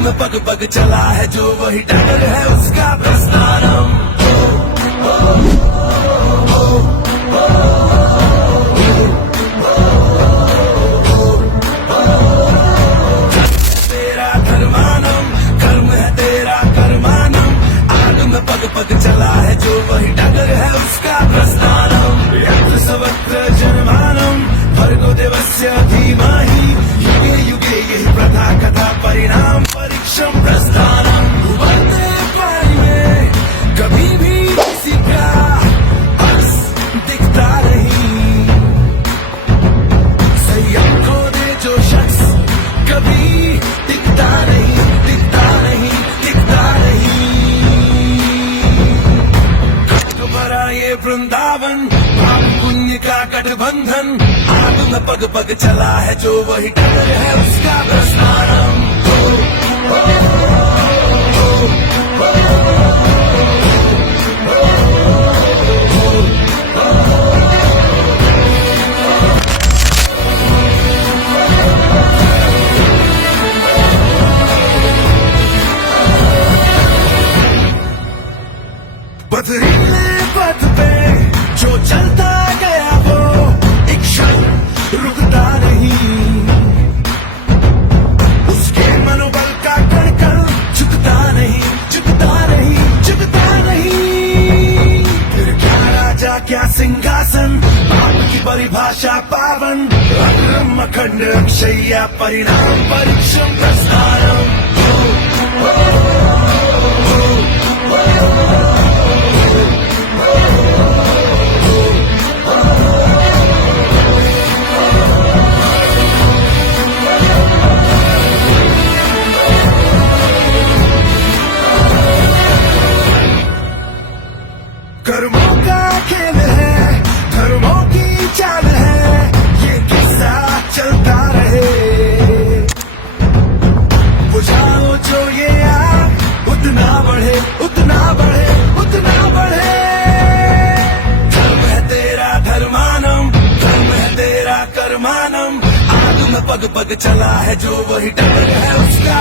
में पग पग चला है जो वही डगर है उसका प्रस्थानम। तेरा धर्मानम कर्म है तेरा कर्मानम, आग में पग पग चला है जो वही डगर है उसका प्रस्थानम। यत्र सर्वत्र जनमानम भर्गो देवस्य धीमहि युगे युगे यही प्रथा कथा परिणाम परीक्षम प्रस्थानम। उबलते पानी में कभी भी किसी का अक्स दिखता नहीं, संयम खो दे जो शख्स कभी दिखता नहीं, दिखता नहीं, दिखता नहीं। कट भरा ये वृंदावन पाप पुण्य का गठबंधन, आग में पग पग चला है जो वही डगर है उसका प्रस्थानम। बदरीले पथ पे जो चलता गया वो एक क्षण रुकता नहीं, उसके मनोबल का कण कण झुकता नहीं, झुकता नहीं, झुकता नहीं। फिर क्या राजा क्या सिंहासन पाप की परिभाषा पावन, अग्रम अखंड अक्षय परिणाम परीक्षम प्रस्थानम। कर्मों का खेल है धर्मों की चाल है, ये किस्सा चलता रहे। बुझाओ जो ये आग उतना बढ़े, उतना बढ़े, उतना बढ़े। धर्म है तेरा धर्मानम कर्म है तेरा कर्मानम, आग में पग पग चला है जो वही डगर है उसका